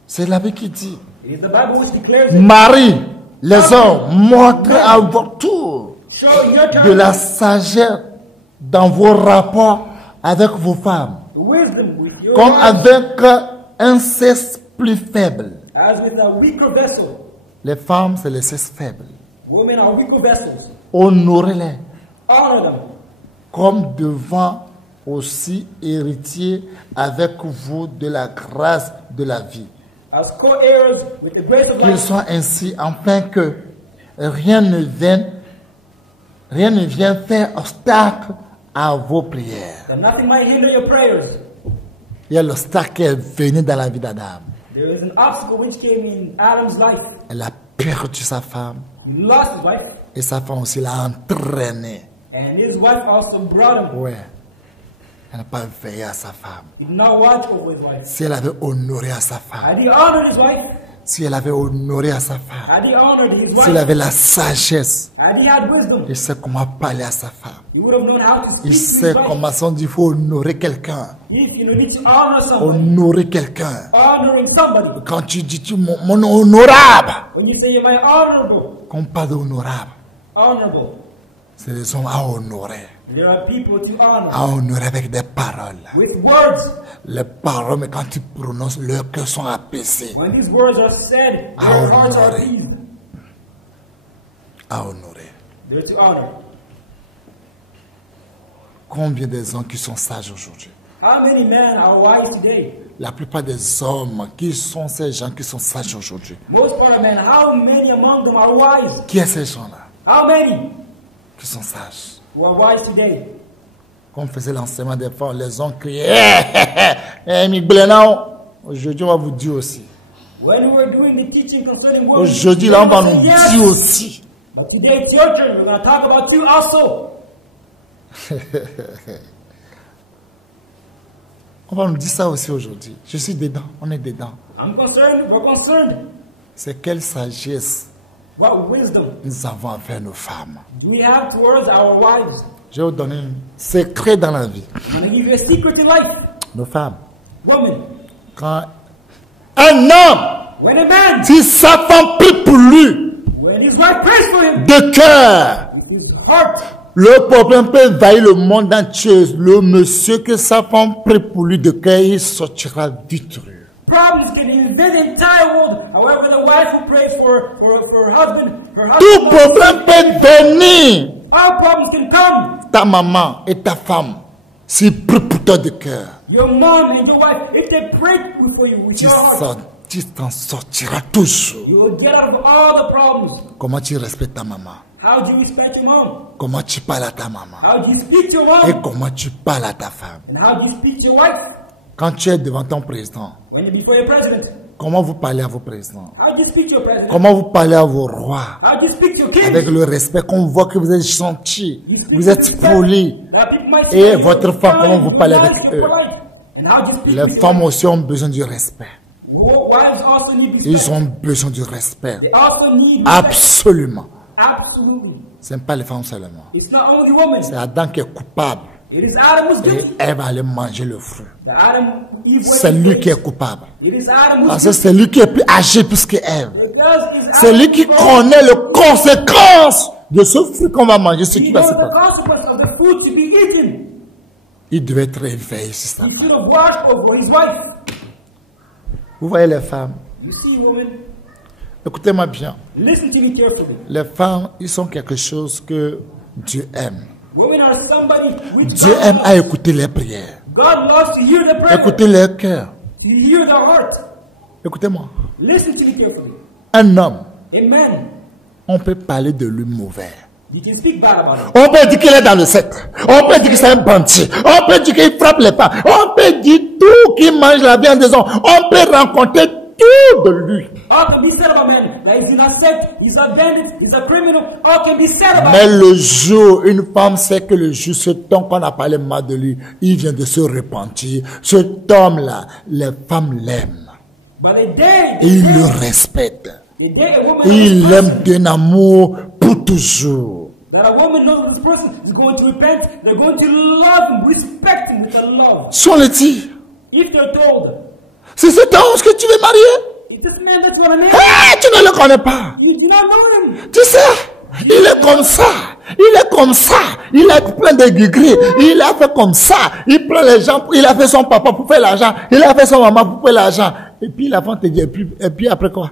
C'est la Bible qui dit, It is the Bible which declares it. Marie, les hommes, montrez à votre tour Show your de child la sagesse dans vos rapports avec vos femmes, wisdom with your comme wives, avec un sexe plus faible. as with a weaker vessel. Les femmes, c'est le sexe faible. Women are weaker vessels. Honorez-les Honor them. comme devant aussi héritier avec vous de la grâce de la vie. As co-heirs with the grace of Qu'ils life. soient ainsi, afin que rien ne vienne faire obstacle à vos prières. That nothing might hinder your prayers. Il y a l'obstacle qui est venu dans la vie d'Adam. There is an obstacle which came in Adam's life. Elle a perdu sa femme He lost his wife, et sa femme aussi l'a entraîné. and his wife also brought him. Ouais. Elle n'a pas veillé à sa femme. He did not watch over his wife. Si elle avait honoré à sa femme, Had he honored his wife, si elle avait honoré à sa femme, had he honored his s'il wife, avait la sagesse, had he had wisdom, il sait comment parler à sa femme. he would have known how to Il speak to sait his wife. comment on dit, il faut honorer quelqu'un. If you need to honor somebody, Honorer quelqu'un. honoring somebody. Quand tu dis mon honorable, When you say you're my honorable, qu'on parle d'honorable, honorable, c'est des hommes à honorer. there are people to honor À honorer avec des paroles. with words. Les paroles, mais quand tu prononces, leurs cœurs sont apaisés. When these words are said, their hearts are pleased. À honorer. They're to honor. Combien des hommes qui sont sages aujourd'hui? How many men are wise today? La plupart des hommes, qui sont ces gens qui sont sages aujourd'hui? Most part of men, how many among them are wise? Qui est ces gens-là How many qui sont sages? who are wise today? Quand on faisait l'enseignement des femmes, les hommes criaient Aujourd'hui, on va vous dire aussi. When we were doing the teaching concerning women, Aujourd'hui, là, on va nous they said dire yes. aussi. But today it's your turn. We're going to talk about you also. On va nous dire ça aussi aujourd'hui. Je suis dedans, on est dedans. I'm concerned. We're concerned. C'est quelle sagesse What wisdom nous avons envers nos femmes. do we have towards our wives? Je vais vous donner un secret dans la vie. I'm going to give you a secret in life. Nos femmes, Woman, quand un homme, when a man, si sa femme prie pour lui, when his wife prays for him, de cœur, his heart, le problème peut envahir le monde entier. Le monsieur que sa femme prie pour lui de cœur, il sortira détruit. problems can invade the entire world. However, the wife who prays for her husband Tout problème peut venir. all problems can come. Ta maman et ta femme, s'ils prient pour toi de cœur, Your mom and your wife, if they pray for you with your heart, tu t'en sortiras toujours. you will get out of all the problems. Comment tu respectes ta maman? How do you respect your mom? Comment tu parles à ta maman? How do you speak to your Et mom? comment tu parles à ta femme? And how do you speak to your wife? Quand tu es devant ton président, When you're before your president, comment vous parlez à vos présidents? how do you speak to your president? Comment vous parlez à vos rois? How do you speak to your king? Avec le respect qu'on voit que vous êtes gentils, You speak vous with êtes respect. polis. That people might Et say votre you're femme, kind, comment vous you're parlez nice, avec you're eux? polite. And how do you speak Les with femmes your aussi ont besoin du respect. wives also need respect. Ils ont besoin du respect. They also need respect. Absolument. Absolutely. Ce n'est pas les femmes seulement. It's not only women. C'est Adam qui est coupable. It is Adam who's Et guilty. elle va aller manger le fruit. The Eve C'est lui qui est coupable. It is Adam who's Parce que guilty. c'est lui qui est plus âgé plus que Ève. Because it's C'est Adam lui qui who's connaît les conséquences de ce fruit qu'on va manger, ce He qui va knows se the passer. consequence of the food to be eaten. Il devait être éveillé sur ça. He should have watched over his wife. Vous voyez les femmes, You see, woman, écoutez-moi bien. listen to me carefully. Les femmes, ils sont quelque chose que Dieu aime. Women are somebody which Dieu God aime à loves. écouter les prières, God loves to hear the prayer, écouter leur cœur. to hear the heart. Écoutez-moi. Listen to me carefully. Un homme, A man, on peut parler de lui mauvais. you can speak bad about him. On peut dire qu'il est dans le secte. On peut dire que c'est un bandit. On peut dire qu'il frappe les femmes. On peut dire tout qu'il mange la viande des hommes. On peut rencontrer tout de lui. All can be said about man. That he's in a sect, he's a bandit, he's a criminal. All can be said about Mais him. le jour, une femme sait que le jour, cet homme qu'on a parlé mal de lui, il vient de se repentir. Cet homme-là, les femmes l'aiment. But the day, Et ils le respectent. the day a woman Il knows l'aime d'un amour pour toujours. that a woman knows this person is going to repent, they're going to love him, respect him with a love. Si on le dit, If they're told, c'est cet homme que tu veux marier. it's this man that's gonna marry, Ah, tu ne le connais pas. you do not know him. Tu sais, il est comme ça. Il est comme ça. Il a plein de gris. Il a fait comme ça. Il prend les gens. Il a fait son papa pour faire l'argent. Il a fait son maman pour faire l'argent. Et puis la femme te dit, et puis après quoi?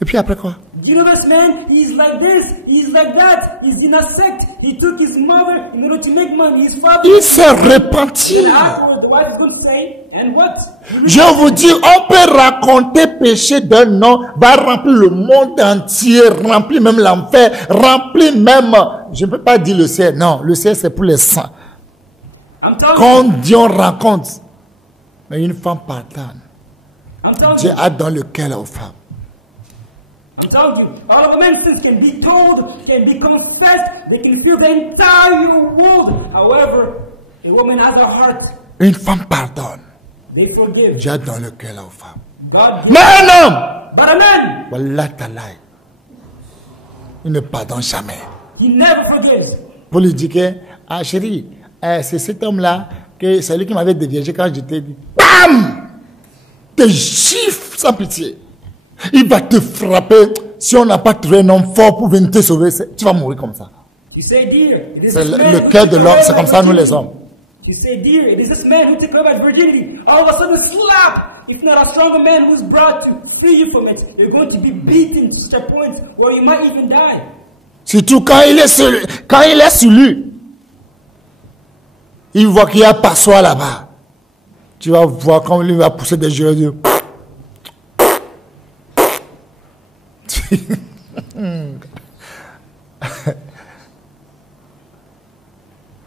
Et puis après quoi? You know this man, he's like this, he's like that, he's in a sect, he took his mother in order to make money, his father. Il s'est repenti. And afterward, the wife is going to say, and what? Je vous dis, on peut raconter péché d'un homme, va remplir le monde entier, remplir même l'enfer, remplir même, je ne peux pas dire le ciel, non, le ciel c'est pour les saints. I'm telling you, Quand Dieu raconte, mais une femme pardonne, I'm telling Dieu you, a dans le cœur aux femmes. I'm telling you, all of a man's sins can be told, can be confessed, they can fill the entire world. However, a woman has a heart, Une femme pardonne, they forgive. Dieu a dans le cœur aux femmes. God Mais gives. un homme, But a man, voilà ta laille, il ne pardonne jamais. he never forgives. Pour lui dire que, ah chérie, c'est cet homme-là, que c'est lui qui m'avait dévié quand je t'ai dit, bam, te gifle sans pitié. Il va te frapper. Si on n'a pas trouvé un homme fort pour venir te sauver, tu vas mourir comme ça. You say, dear, it is C'est this le man who cœur took de l'homme, away c'est my comme ça nous les virginity. hommes. You say, dear, it is this man who took away my virginity. All of a sudden, slap! If not a stronger man who's brought to free you from it, you're going to be beaten to such a point where you might even die. Surtout quand il est sur lui. Il voit qu'il y a un passoire là-bas. Tu vas voir comment lui va pousser des yeux.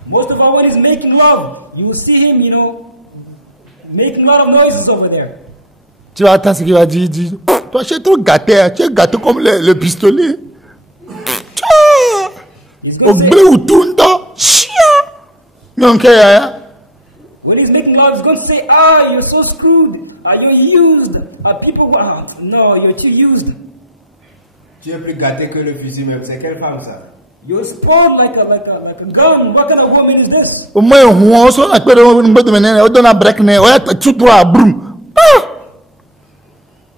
Most of all, when he's making love, you will see him, making a lot of noises over there. Tu vas attendre ce qu'il va dire. Il dit, toi, tu es trop gâté. Tu es gâté comme le pistolet. He's Au going to blé say, ou tout chien. Donc, when he's making love, he's going to say, ah, you're so screwed. You're used. People who are, no, you're too used. Tu es plus gâté que le fusil même. C'est quelle femme ça? You're spoiled like a gun. What kind of woman is this? au moins, on s'en a peur de mener, on donne un break, tu dois, broum.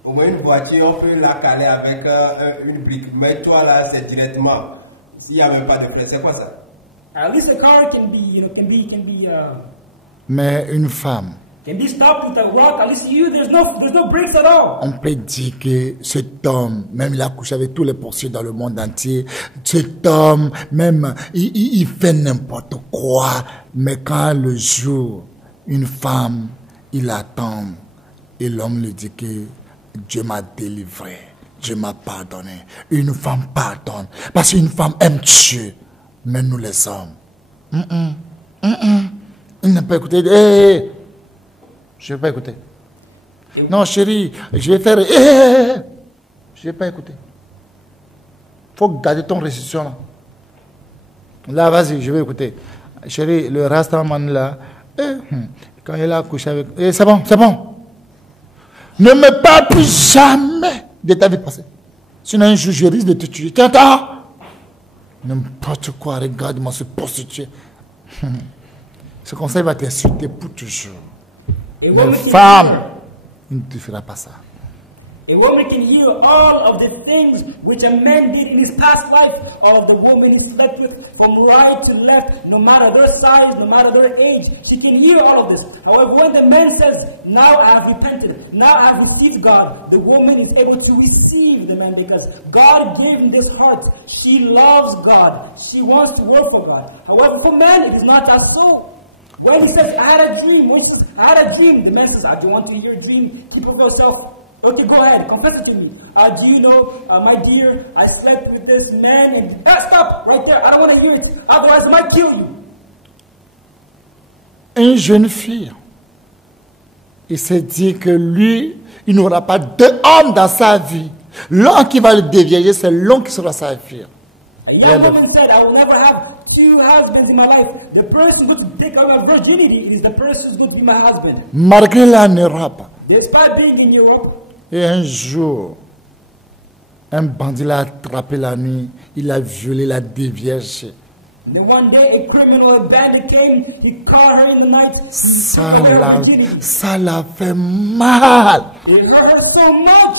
Au moins une voiture, on peut la caler avec une brique. Mais toi là, c'est directement. S'il n'y a même pas de frein, c'est quoi ça? At least a car can Mais une femme, be stopped with a rock. At least there's no brakes at all. on peut dire que cet homme, même il a couché avec tous les poursuites dans le monde entier, cet homme, même, il fait n'importe quoi, mais quand le jour, une femme, il attend, et l'homme lui dit que Dieu m'a délivré, Dieu m'a pardonné. Une femme pardonne, parce qu'une femme aime Dieu, mais nous les hommes, il n'a pas écouté, je ne vais pas écouter. Non, chérie, je vais faire. Je ne vais pas écouter. Il faut garder ton restitution là. Là, vas-y, je vais écouter. Chérie, le Rastaman là, quand il a couché avec. C'est bon, c'est bon. Ne me parle plus jamais de ta vie passée. Sinon, un jour, je risque de te tuer. T'entends? N'importe quoi, regarde-moi se prostituer. Ce conseil va t'insulter pour toujours. A Mais woman can femme, hear. il ne te fera pas ça. A woman can hear all of the things which a man did in his past life, all of the women he slept with, from right to left, no matter their size, no matter their age. She can hear all of this. However, when the man says, now I have repented, now I have received God, the woman is able to receive the man because God gave him this heart. She loves God. She wants to work for God. However, for man, it is not that so. When he says, I had a dream, when he says, I had a dream, the man says, I don't want to hear your dream. Keep it for yourself. Okay, go ahead, confess it to me. Do you know, my dear, I slept with this man and... stop! Right there, I don't want to hear it. Otherwise, I might kill you. Une jeune fille Il s'est dit que lui, il n'aura pas deux hommes dans sa vie. L'homme qui va le dévierger, c'est l'homme qui sera sa fille. A young woman said, I will never have two husbands in my life. The person who's going to take out my virginity is the person who's going to be my husband. Malgré la Europe. Despite being in Europe, Et un jour, un bandit l'a attrapé la nuit. Il l'a violé, l'a déviergé. and then one day a criminal, a bandit came, he caught her in the night, he took away her virginity. Ça l'a fait mal. It hurt her so much.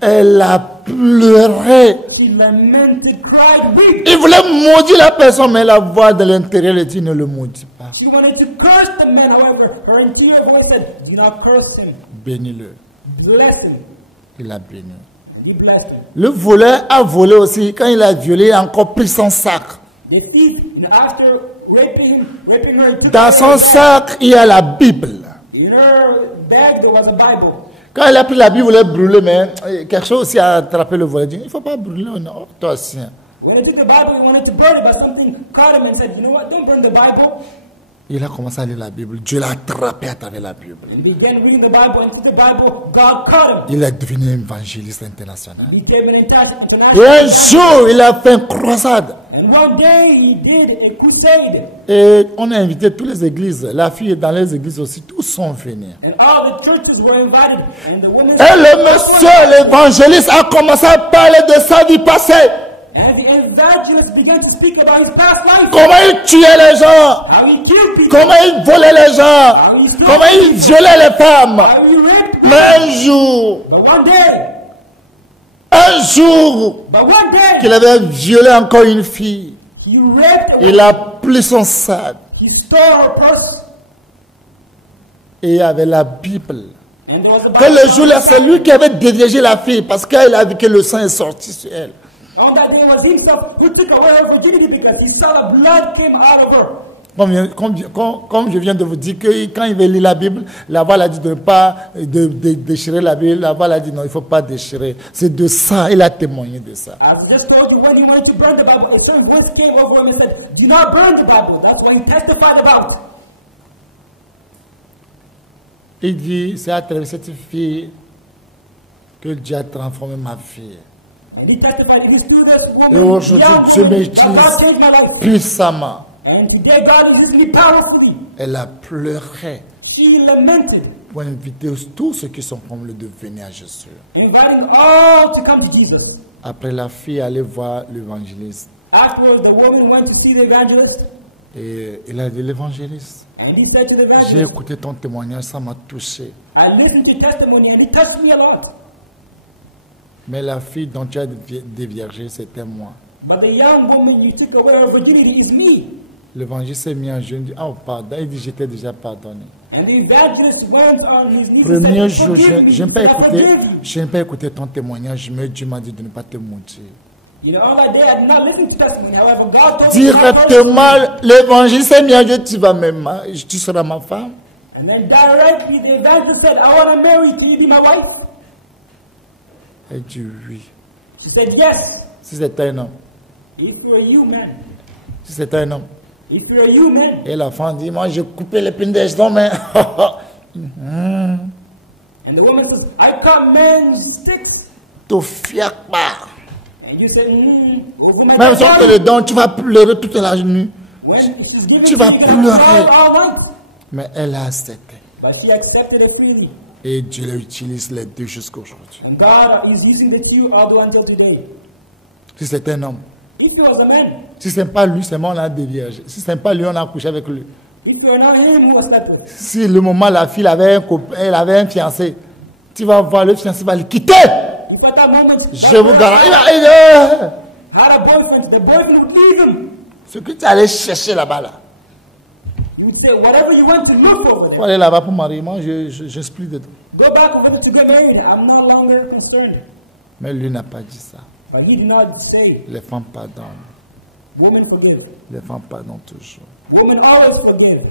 Elle a pleuré. She lamented, cried, wept. Il voulait maudire la personne, mais la voix de l'intérieur lui dit ne le maudis pas. She wanted to curse the man, however, her interior voice said, do not curse him, Bénis-le. bless him. Il a béni. And he blessed him. Le voleur a volé aussi. Quand il a violé, il a encore pris son sac. The thief, after raping her, took Dans away son her sac, il y a la Bible. In her bag there was a Bible. Quand il a pris la Bible, il voulait brûler, mais quelque chose aussi a attrapé le voleur. Il dit, il ne faut pas brûler, non, toi aussi. When he took the Bible, he wanted to burn it, but something caught him and said, you know what, don't burn the Bible. Il a commencé à lire la Bible. Dieu l'a attrapé à travers la Bible. He began reading the Bible, and through the Bible, God caught him. Il est devenu évangéliste international. He became an Et international. un jour, il a fait une croisade. And one day he did a crusade. Et on a invité toutes les églises. La fille est dans les églises aussi. Tous sont venus. And all the churches were invited. And the women. Et le monsieur, l'évangéliste, a commencé à parler de sa vie passée. And the evangelist began to speak about his past life. Comment il tuait les gens. How he killed people. Comment il volait les gens. Comment il violait les femmes. How he raped people. Mais un jour, But one day, qu'il avait violé encore une fille, he raped il a pris son sac He stole her purse. et il y avait la Bible. And there was a Que le Bible. jour-là, c'est lui qui avait déviégé la fille parce qu'il a vu que le sang est sorti sur elle. On that day was himself who took away her virginity because he saw the blood came out of her. Comme je viens de vous dire que quand il veut lire la Bible, la voix l'a dit de ne pas déchirer la Bible. La voix l'a dit non, il ne faut pas déchirer. C'est de ça, il a témoigné de ça. I just told you when he wanted to burn the Bible, a certain voice came over him and said, do not burn the Bible. That's what he testified about. Il dit, c'est à travers cette fille que Dieu a transformé ma vie. And he testified, it is through this Et woman, aujourd'hui, young Dieu woman, m'utilise that God changed my life. puissamment. And today God is using me powerfully. Elle a pleuré She lamented, pour inviter tous ceux qui sont comme le de venir à Jésus. inviting all to come to Jesus. Après, la fille allait voir l'évangéliste. Afterwards, the woman went to see the evangelist, Et il a dit, l'évangéliste, and he said to the j'ai evangelist, écouté ton témoignage, ça m'a touché. I listened to your testimony, and it touched me a lot. Mais la fille dont tu as déviergé, c'était moi. But the young woman you took away her virginity is me. L'évangile s'est mis en jeu, il dit, oh pardon, il dit, j'étais déjà pardonné. And the evangelist went on his knees and Premier said, jour, forgive me. je n'ai pas écouté ton témoignage, mais Dieu m'a dit de ne pas te mentir. You know, on that day I did not listen to testimony. However, God told me not to. Directement, l'évangile s'est mis en jeu, tu seras ma femme. And then directly the evangelist said, I want to marry you. Can you be my wife? Elle dit oui. She said, yes. Si c'était un homme, If you're you, man. si c'était un homme. If you're you, man. Et l'enfant dit, moi j'ai coupé l'épine des gens, mais... And the woman says, I cut men's sticks. Tu fiac pas. And you say, over my Même si on te dead le body. donne, tu vas pleurer toute la nuit. When she's giving Tu it, vas you're gonna pleurer. cry all night. Mais elle a accepté. But she accepted it freely. Et Dieu l'utilise les deux jusqu'à aujourd'hui. And God is using the two all the way until today. Si c'est un homme, If he was a man, si ce n'est pas lui, c'est moi, on a déviergé. Si ce n'est pas lui, on a couché avec lui. if you're not him who was that way, Si le moment la fille avait un copain, elle avait un fiancé, tu vas voir le fiancé va le quitter. if at that moment Je vous garantis. had a boyfriend, the boyfriend would leave him. Ce que tu allais chercher là-bas, là. You would say, whatever you went to look over Il faut there, aller là-bas pour marier. Moi, j'explique dedans. go back over there to get married. I'm no longer concerned. Mais lui n'a pas dit ça. But he did not say, Les femmes pardonnent. woman forgive. Les femmes pardonnent toujours. Woman always forgive.